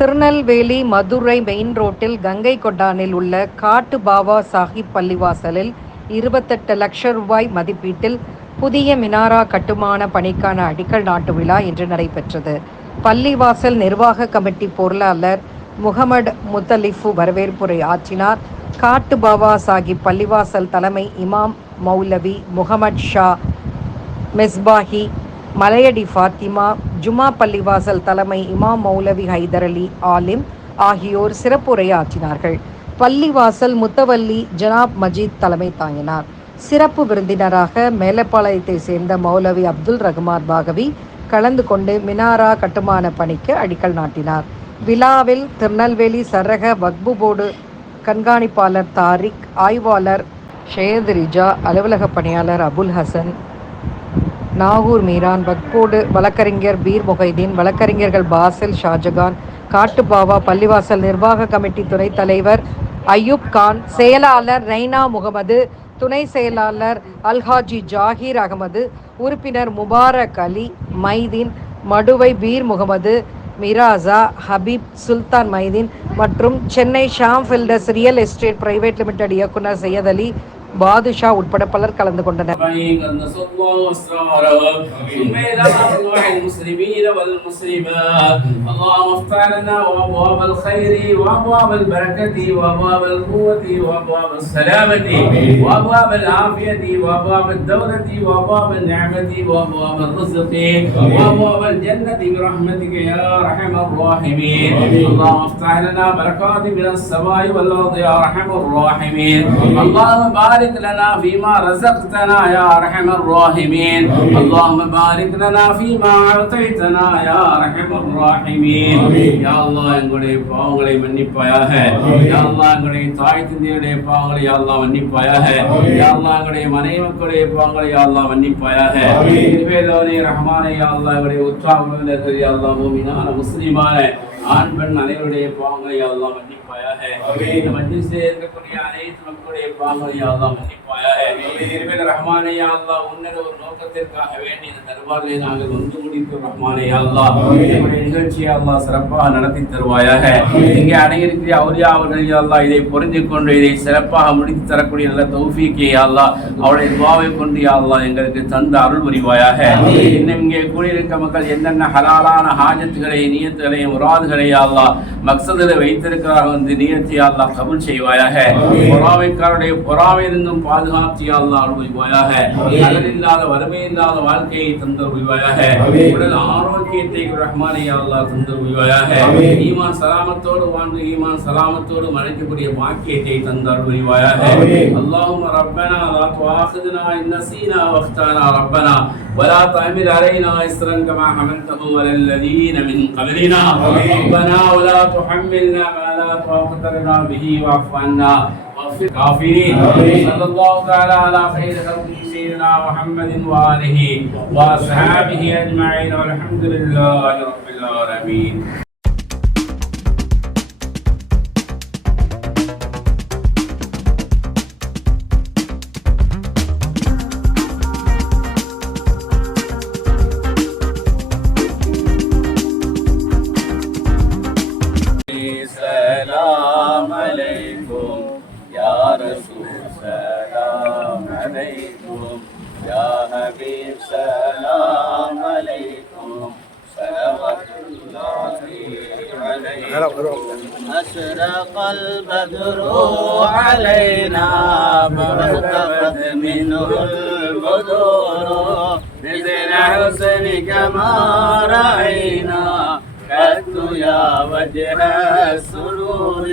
Tirunelveli Madurai main ரோட்டில் கங்கை கொட்டானில் உள்ள காட்டு பாபா சாஹிப் பள்ளிவாசலில் 28 லட்சம் ரூபாய் மதிப்பீட்டில் புதிய மினாரா கட்டுமான பணிக்கான அடிக்கல் நாட்டு விழா இன்று நடைபெற்றது. பள்ளிவாசல் நிர்வாக கமிட்டி பொருளாளர் முகமது முத்தலிஃபு வரவேற்புரை ஆற்றினார். காட்டு பாபா சாஹிப் பள்ளிவாசல் தலைமை இமாம் மௌலவி முகமது ஷா மிஸ்பாஹி, மலையடி ஃபாத்திமா, ஜுமா பள்ளிவாசல் தலைமை இமாம் மௌலவி ஹைதர் அலி ஆலிம் ஆகியோர் சிறப்புரையாற்றினார்கள். பள்ளிவாசல் முத்தவல்லி ஜனாப் மஜீத் தலைமை தாங்கினார். சிறப்பு விருந்தினராக மேலப்பாளையத்தை சேர்ந்த மௌலவி அப்துல் ரஹ்மான் பாகவி கலந்து கொண்டு மினாரா கட்டுமான பணிக்கு அடிக்கல் நாட்டினார். விழாவில் திருநெல்வேலி சரக வக்பு போர்டு கண்காணிப்பாளர் தாரிக், ஆய்வாளர் ஷேத் ரிஜா, அலுவலக பணியாளர் அபுல் ஹசன், நாகூர் மீரான், வக்போர்டு வழக்கறிஞர் பீர் முகைதீன், வழக்கறிஞர்கள் பாசில், ஷாஜகான், காட்டுபாவா பள்ளிவாசல் நிர்வாக கமிட்டி துணைத் தலைவர் அய்யூப் கான், செயலாளர் ரெய்னா முகமது, துணை செயலாளர் அல்ஹாஜி ஜாகீர் அகமது, உறுப்பினர் முபாரக் அலி, மைதீன், மடுவை பீர் முகமது, மிராசா, ஹபீப், சுல்தான் மைதீன் மற்றும் Chennai Sham builders real estate private limited இயக்குனர் சையத் அலி பாதுஷா உட்பட பலர் கலந்து கொண்டனர். بارك لنا فيما رزقتنا يا ارحم الراحمين اللهم بارك لنا فيما اعطيتنا يا ارحم الراحمين يا الله எங்களுடைய பாவங்களை மன்னிப்பாயாக. யா அல்லாஹ் எங்களுடைய தாய் தந்தையுடைய பாவங்களை யா அல்லாஹ் மன்னிப்பாயாக. யா அல்லாஹ் எங்களுடைய மனைவி மக்களுடைய பாவங்களை யா அல்லாஹ் மன்னிப்பாயாக. கிருபையுள்ளவனே ரஹ்மானே யா அல்லாஹ் எங்களுடைய உற்றார் உறவினர்கள் யா அல்லாஹ் மூமினான முஸ்லிமான ஆண் பெண் அனைவருடைய பாவங்களை யா அல்லாஹ் மன்னிப்பாயாக. இந்த மஜ்லிஸிலே இருக்கக்கூடிய அனைத்து மக்களுடைய பாவங்களை யா அல்லாஹ் மன்னிப்பாயாக. ரஹ்மானே யா அல்லாஹ் உன்னத ஒரு நோக்கத்திற்காக வேண்டி இந்த தர்பாரிலே நாங்கள் வந்து முடித்தோம். ரஹ்மானே யா அல்லாஹ் நம்முடைய நிகழ்ச்சியை அல்லாஹ் சிறப்பாக நடத்தி தருவாயாக. இங்கே அனைவருக்கிற அவுலியா அவர்கள் யா அல்லாஹ் இதை புரிந்து கொண்டு இதை சிறப்பாக முடித்து தரக்கூடிய நல்ல தௌஃபீக்கை யா அல்லாஹ் அவருடைய துஆவை கொண்டு யா அல்லாஹ் எங்களுக்கு தந்த அருள் புரிவாயாக. இன்னும் இங்கே கூடியிருக்க மக்கள் என்னென்ன ஹலாலான ஹாஜத்துகளை நியத்துகளை முராதுகளை யா அல்லாஹ் மக்சதில் வைத்திருக்கிறார்கள் வந்து நியத்தை யா அல்லாஹ் கபூல் செய்வாயாக. பொறாமைக்காரருடைய பொறாமையிலிருந்தும் பாதுகாத்து யா அல்லாஹ் அருள் புரிவாயாக. நலன் இல்லாத வறுமை இல்லாத வாழ்க்கையை தந்தர் புரிவாயாக. உடல் ஆரோக்கியத்தை ரஹ்மானே யா அல்லாஹ் தந்தர் புரிவாயாக. ஈமான் சலாமத்தோடு வாழ்ந்து ஈமான் சலாமத்தோடு மறைக்கக்கூடிய பாக்கியத்தை தந்தர் புரிவாயாக. அல்லாஹும்ம ரப்பனா லா துஆഖிதுனா இன் நஸீனா வஅக்தானா ரப்பனா வலா தஹமில் அலைனா இஸ்ரன் கமா ஹமல்தஹு அலல் லதீன மின் கப்லினா ரப்பனா வலா துஹம்மில்னா மா லா தாகத லனா பிஹி வஅஃபு அன்னா واغفر الكافرين صلى الله تعالى على خير خلقه سيدنا محمد وآله وأصحابه أجمعين والحمد لله رب العالمين. سلام عليكم يا رسول سلام عليكم يا حبيب سلام عليكم صلوات الله عليكم. أشرق البدر علينا فارتفت منه البدور مثل حسنك ما رأينا قد يا وجه السرور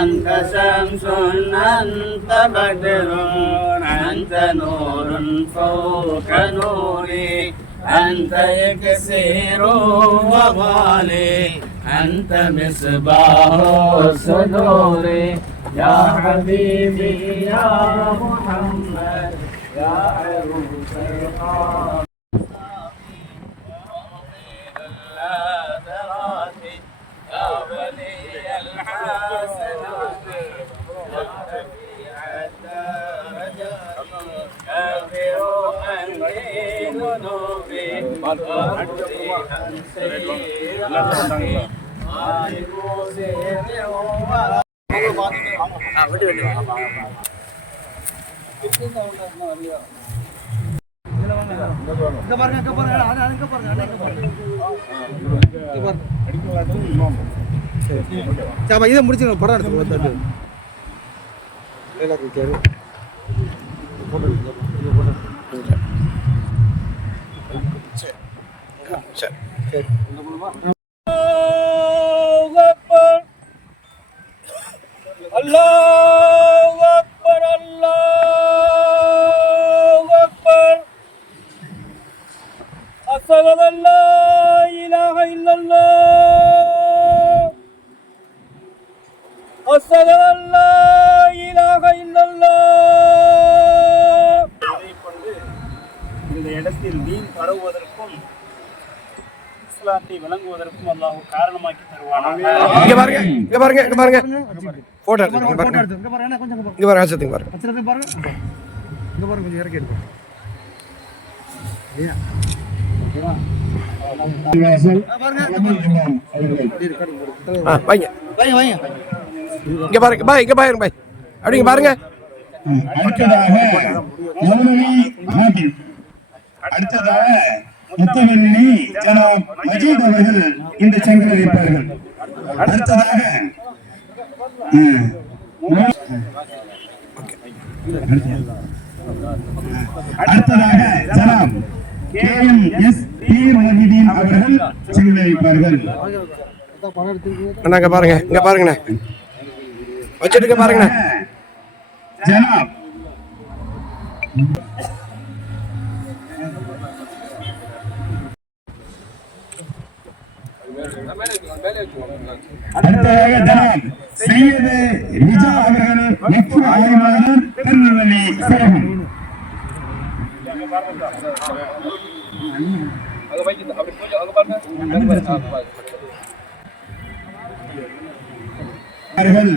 أنت شمس أنت بدر أنت نور فوق نوري أنت يكسر وغالي أنت مصباح الصدور يا حبيبي يا محمد يا عروس القمر இதை முடிச்சு படம் எடுத்து அல்லாஹ் அக்பர் அல்லாஹ் அக்பர் அஷ்ஹது அல்லா இலாஹ இல்லல்லாஹ் அஷ்ஹது அல்லா இலாஹ இல்லல்லாஹ். இதைக்கொண்டு இந்த இடத்தில் தீன் பரவுவதற்கும் இஸ்லாத்தை விளங்குவதற்கும் அல்லாஹ் காரணமாக்கி தருவானாக. இங்க பாருங்க இங்க பாருங்க இங்க பாருங்க போட்டோ எடுத்து இங்க பாருங்க இங்க பாருங்க கொஞ்சம் இங்க பாருங்க ஆச்சரியம் பாருங்க ஆச்சரியம் பாருங்க இங்க பாருங்க கொஞ்சம் இறக்கி எடுங்க ஐயா ஓகேவா பாருங்க வைங்க வைங்க வைங்க இங்க பாருங்க பாய் இங்க பாருங்க பாய் அப்படிங்க பாருங்க அடுத்ததாக முத்தமிழி ஜனாப் மஜீத் அவர்கள் இந்த சங்கில் இருப்பார்கள். அடுத்ததாக ஜனாப் KMS பீர் மஹிதீன் அவர்கள் சங்கில் இருப்பார்கள். அண்ணா பாருங்க இங்க பாருங்கண்ணே வச்சிட்டு பாருங்கண்ணே ஜனாப் அடுத்ததாக ஜனாப் சையது ரிஜா அவர்கள் நட்பு ஆய்வாளர் திருநெல்வேலி சேலம். அவர்கள்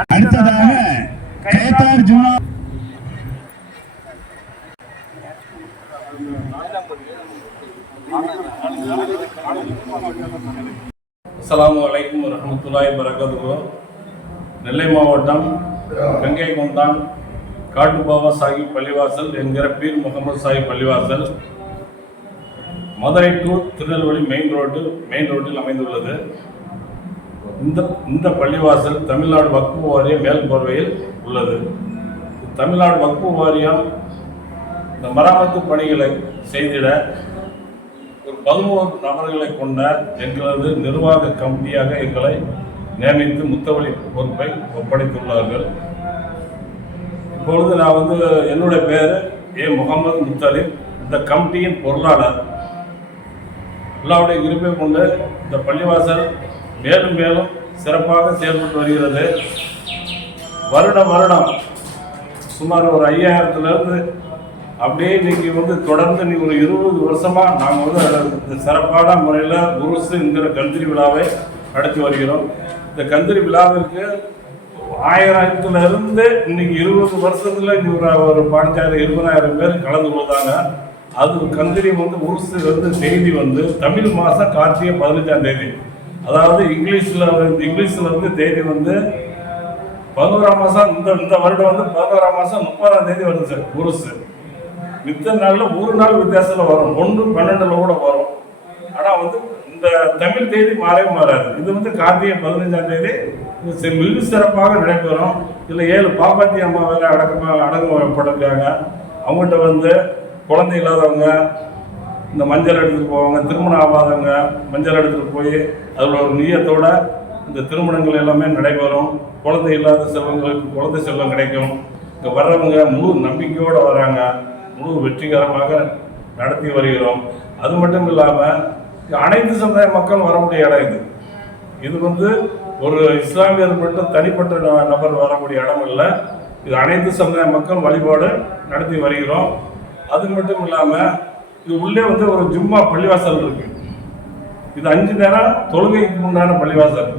அடுத்ததாக கயத்தார் ஜுமா அஸ்ஸலாமு அலைக்கும் வரஹ்மத்துல்லாஹி வபரகாத்துஹு. நெல்லை மாவட்டம் கங்கை கொண்டான் காட்டுபாவா சாஹிப் பள்ளிவாசல் என்கிற பீர் முகமது சாஹிப் பள்ளிவாசல் மதுரை டு திருநெல்வேலி மெயின் ரோட்டில் அமைந்துள்ளது. இந்த பள்ளிவாசல் தமிழ்நாடு வக்ஃபு வாரிய மேல்பார்வையில் உள்ளது. தமிழ்நாடு வக்ஃபு வாரியம் இந்த மராமத்து பணிகளை செய்திட ஒரு 11 நபர்களை கொண்ட எங்களது நிர்வாக கமிட்டியாக எங்களை நியமித்து முத்தவழி பொறுப்பை ஒப்படைத்துள்ளார்கள். இப்பொழுது நான் என்னுடைய பேர் முகமது முத்தலிப், இந்த கமிட்டியின் பொருளாளர். அல்லாஹ்வுடைய கிருபை கொண்டு இந்த பள்ளிவாசல் மேலும் மேலும் சிறப்பாக செயல்பட்டு வருகிறது. வருடம் சுமார் ஒரு 5000லேருந்து அப்படியே இன்னைக்கு தொடர்ந்து ஒரு 20 வருஷமாக நாங்கள் இந்த சிறப்பான முறையில் உருசுங்கிற கந்திரி விழாவை நடத்தி வருகிறோம். இந்த கந்திரி விழாவிற்கு 1000லேருந்து இன்னைக்கு 20 வருஷத்துல ஒரு 15,000-20,000 பேர் கலந்து கொள்ளாங்க. அது கந்திரி உருசு தேதி தமிழ் மாதம் கார்த்திகை 15ஆம் தேதி, அதாவது இங்கிலீஷில் தேதி 11ஆம் மாதம். இந்த வருடம் 11ஆம் மாதம் 30ஆம் தேதி வருது சார் உருசு. மித்த நாளில் ஒரு நாள் வித்தியாசத்தில் வரும், 1-12 கூட வரும். ஆனால் இந்த தமிழ் தேதி மாறாது. இது கார்த்திகை 15ஆம் தேதி மிக சிறப்பாக நடைபெறும். இதில் 7 பாப்பாத்தி அம்மா வேறு அடங்கப்பட்டிருக்காங்க. அவங்ககிட்ட குழந்தை இல்லாதவங்க இந்த மஞ்சள் எடுத்துகிட்டு போவாங்க, திருமணம் ஆகாதவங்க மஞ்சள் எடுத்துகிட்டு போய் அதில் ஒரு நியத்தோட இந்த திருமணங்கள் எல்லாமே நடைபெறும். குழந்தை இல்லாத செல்வங்களுக்கு குழந்தை செல்வம் கிடைக்கும். இங்கே வர்றவங்க முழு நம்பிக்கையோடு வராங்க, முழு வெற்றிகரமாக நடத்தி வருகிறோம். அது மட்டும் இல்லாமல் அனைத்து சமுதாய மக்கள் வரக்கூடிய இடம் இது. இது ஒரு இஸ்லாமியர் மட்டும் தனிப்பட்ட நபர் வரக்கூடிய இடம் இல்லை. இது அனைத்து சமுதாய மக்கள் வழிபாடு நடத்தி வருகிறோம். அது மட்டும் இல்லாமல் இது உள்ளே ஒரு ஜும்மா பள்ளிவாசல் இருக்கு. இது 5 நேரம் தொழுகைக்கு உண்டான பள்ளிவாசல்.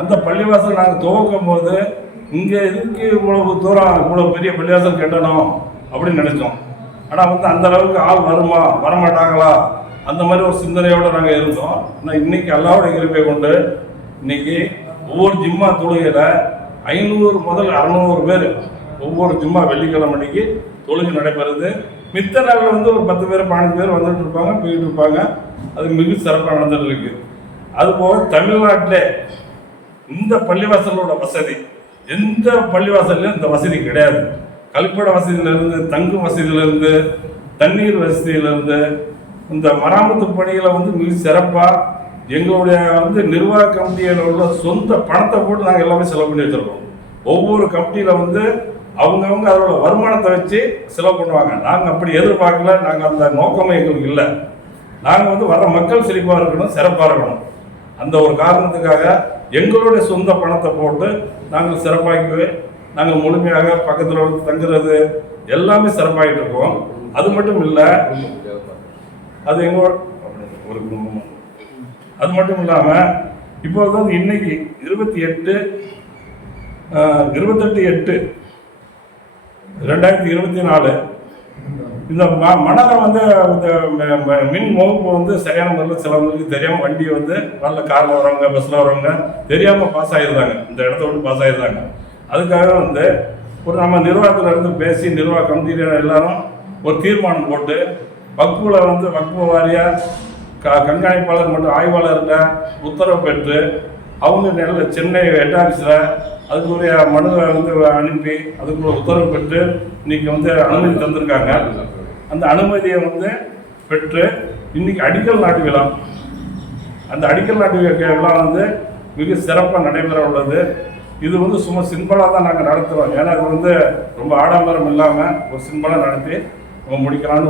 அந்த பள்ளிவாசல் நாங்கள் துவக்கும் போது இங்கே இதுக்கு இவ்வளவு தூரம் இவ்வளோ பெரிய பள்ளிவாசல் கட்டணும் அப்படின்னு நினைச்சோம். ஆனால் வந்து அந்த அளவுக்கு ஆள் வருமா வரமாட்டாங்களா அந்த மாதிரி ஒரு சிந்தனையோடு நாங்கள் இருந்தோம். ஆனால் இன்னைக்கு அல்லாவோட கிருபை கொண்டு இன்னைக்கு ஒவ்வொரு ஜிம்மா தொழுகையில் 500 முதல் 600 பேர் ஒவ்வொரு ஜிம்மா வெள்ளிக்கிழமை அன்னைக்கு தொழுகை நடைபெறுது. மித்த நாளில் வந்து ஒரு 10 பேர் 15 பேர் வந்துட்டு இருப்பாங்க, போயிட்டு இருப்பாங்க. அது மிக சிறப்பாக நடந்துட்டு இருக்கு. அதுபோக தமிழ்நாட்டிலே இந்த பள்ளிவாசலோட வசதி எந்த பள்ளிவாசல்லையும் இந்த வசதி கிடையாது. கழிப்பிட வசதியிலிருந்து, தங்கும் வசதியிலிருந்து, தண்ணீர் வசதியிலிருந்து, இந்த மராமத்து பணிகளை வந்து மிக சிறப்பாக எங்களுடைய வந்து நிர்வாக கமிட்டியில் உள்ள சொந்த பணத்தை போட்டு நாங்கள் எல்லாமே செலவு பண்ணி வச்சுருக்கோம். ஒவ்வொரு கமிட்டியில் வந்து அவங்கவுங்க அதோட வருமானத்தை வச்சு செலவு பண்ணுவாங்க. நாங்கள் அப்படி எதிர்பார்க்கல. நாங்கள் அந்த நோக்கமே எங்களுக்கு இல்லை. நாங்கள் வந்து வர மக்கள் செழிப்பாக இருக்கணும், சிறப்பாக இருக்கணும். அந்த ஒரு காரணத்துக்காக எங்களுடைய சொந்த பணத்தை போட்டு நாங்கள் சிறப்பாகவே நாங்கள் முழுமையாக பக்கத்தில் வந்து தங்குறது எல்லாமே சிறப்பாகிட்டு இருக்கோம். அது மட்டும் இல்லை, அது எங்களோட ஒரு குடும்பம். அது மட்டும் இல்லாமல் இப்போ வந்து இன்னைக்கு 28/8/2024 இந்த மணலை வந்து இந்த மின் முகப்பு வந்து சரியான முறையில் சிலவங்களுக்கு தெரியாமல் வண்டியை வந்து வரல, காரில் வரவங்க பஸ்ஸில் வரவங்க தெரியாமல் பாஸ் ஆகிருந்தாங்க, இந்த இடத்த விட்டு பாஸ் ஆகிருந்தாங்க. அதுக்காக வந்து ஒரு நம்ம நிர்வாகத்தில் இருந்து பேசி நிர்வாக கமிட்டியில் எல்லாரும் ஒரு தீர்மானம் போட்டு வக்குவில் வந்து வக்குவ வாரியாக கண்காணிப்பாளர் மற்றும் ஆய்வாளர்கிட்ட உத்தரவு பெற்று அவங்க நல்ல சென்னை ஹெட் ஆஃபீஸில் அதுக்குரிய மனுவை வந்து அனுப்பி அதுக்குள்ள உத்தரவு பெற்று இன்னைக்கு வந்து அனுமதி தந்திருக்காங்க. அந்த அனுமதியை வந்து பெற்று இன்னைக்கு அடிக்கல் நாட்டு விழா, அந்த அடிக்கல் நாட்டு விழா வந்து மிக சிறப்பாக நடைபெற உள்ளது. இது வந்து சும்மா சிம்பிளாக தான் நாங்கள் நடத்துகிறோம். ஏன்னா அது வந்து ரொம்ப ஆடம்பரம் இல்லாமல் ஒரு சிம்பிளாக நடத்தி நம்ம முடிக்கலான்னு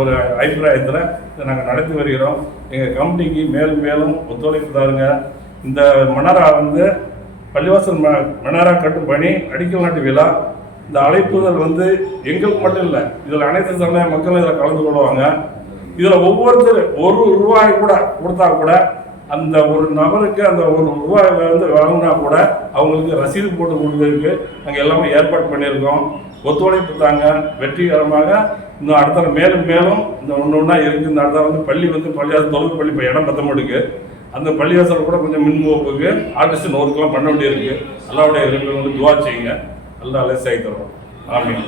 ஒரு அபிப்பிராயத்தில் இதை நாங்கள் நடத்தி வருகிறோம். எங்கள் கமிட்டிக்கு மேலும் மேலும் ஒத்துழைப்பு தாருங்க. இந்த மணரா வந்து பள்ளிவாசல் மணரா கட்டும் பணி அடிக்கல் நாட்டு விழா, இந்த அழைப்புதல் வந்து எங்களுக்கு மட்டும் இல்லை, இதில் அனைத்து சமய மக்களும் இதில் கலந்து கொள்வாங்க. இதில் ஒவ்வொருத்தர் ₹1 கூட கொடுத்தா கூட அந்த ஒரு நபருக்கு அந்த ₹1 வந்து வாங்கினா கூட அவங்களுக்கு ரசீது போட்டு கொடுத்ததுக்கு நாங்கள் எல்லாமே ஏற்பாடு பண்ணியிருக்கோம். ஒத்துழைப்பு தாங்க. வெற்றிகரமாக இன்னும் அடுத்த மேலும் மேலும் இந்த ஒன்றா இருக்குது. இந்த அடுத்த வந்து பள்ளிவாசல் தொகுதி பள்ளி இப்போ இடம் 13 அந்த பள்ளிவாசல் கூட கொஞ்சம் மின்முகப்புக்கு ஆகஸ்ட் 100 பண்ண வேண்டியிருக்கு. அல்லாவுடைய வந்து துவா செய்யுங்க. நல்லா அலசி ஆகி தருவோம். ஆமீன்.